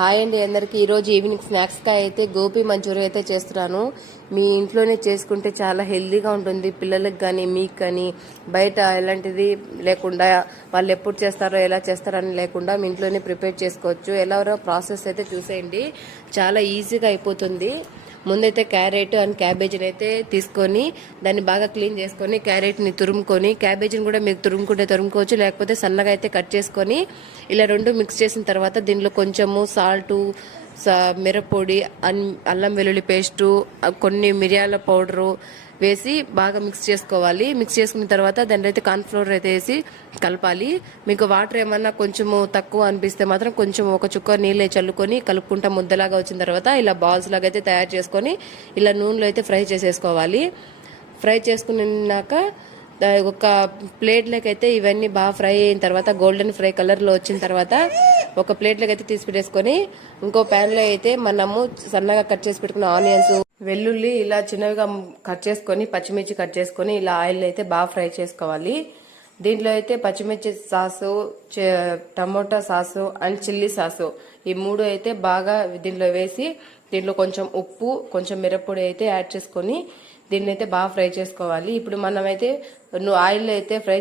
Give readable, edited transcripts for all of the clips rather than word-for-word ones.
Hi అండి అందరికి ఈరోజు ఈవినింగ్ స్నాక్స్గా అయితే గోబీ మంచూరియా అయితే చేస్తున్నాను. మీ ఇంట్లోనే చేసుకుంటే చాలా హెల్దీగా ఉంటుంది. పిల్లలకు కానీ మీకు కానీ బయట ఎలాంటిది లేకుండా వాళ్ళు ఎప్పుడు చేస్తారో ఎలా చేస్తారని లేకుండా మీ ఇంట్లోనే ప్రిపేర్ చేసుకోవచ్చు. ఎలాగో ప్రాసెస్ అయితే చూసేయండి, చాలా ఈజీగా అయిపోతుంది. ముందైతే క్యారెట్ అండ్ క్యాబేజీని అయితే తీసుకొని దాన్ని బాగా క్లీన్ చేసుకొని క్యారెట్ని తురుముకొని, క్యాబేజీని కూడా మీకు తురుముకుంటే తురుముకోవచ్చు, లేకపోతే సన్నగా అయితే కట్ చేసుకొని ఇలా రెండు మిక్స్ చేసిన తర్వాత దీనిలో కొంచెము సాల్టు, మిరప్పొడి, అల్లం వెల్లుల్లి పేస్టు, కొన్ని మిరియాల పౌడరు వేసి బాగా మిక్స్ చేసుకోవాలి. మిక్స్ చేసుకున్న తర్వాత దాంట్లో అయితే కార్న్ఫ్లోర్ అయితే వేసి కలపాలి. మీకు వాటర్ ఏమన్నా కొంచెము తక్కువ అనిపిస్తే మాత్రం కొంచెం ఒక చుక్క నీళ్ళు చల్లుకొని కలుపుకుంటా ముద్దలాగా వచ్చిన తర్వాత ఇలా బాల్స్ లాగా అయితే తయారు చేసుకొని ఇలా నూనెలో అయితే ఫ్రై చేసేసుకోవాలి. ఫ్రై చేసుకున్నాక ఒక ప్లేట్లోకి అయితే ఇవన్నీ బాగా ఫ్రై అయిన తర్వాత గోల్డెన్ ఫ్రై కలర్లో వచ్చిన తర్వాత ఒక ప్లేట్లోకి అయితే తీసి పెట్టేసుకొని ఇంకో ప్యాన్లో అయితే మనము సన్నగా కట్ చేసి పెట్టుకున్న ఆనియన్స్, వెల్లుల్లి ఇలా చిన్నవిగా కట్ చేసుకొని, పచ్చిమిర్చి కట్ చేసుకొని ఇలా ఆయిల్ అయితే బాగా ఫ్రై చేసుకోవాలి. దీంట్లో అయితే పచ్చిమిర్చి sauce, tomato sauce and chilli sauce ఈ మూడు అయితే బాగా దీంట్లో వేసి దీంట్లో కొంచెం ఉప్పు, కొంచెం మిరప్పొడి అయితే యాడ్ చేసుకొని దీన్ని అయితే బాగా ఫ్రై చేసుకోవాలి. ఇప్పుడు మనమైతే ఆయిల్ అయితే ఫ్రై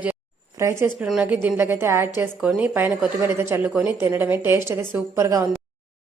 చేసి పెట్టుకున్నాక దీంట్లోకి అయితే యాడ్ చేసుకొని పైన కొత్తిమీర అయితే చల్లుకొని తినడమే. టేస్ట్ అయితే సూపర్ గా ఉంది.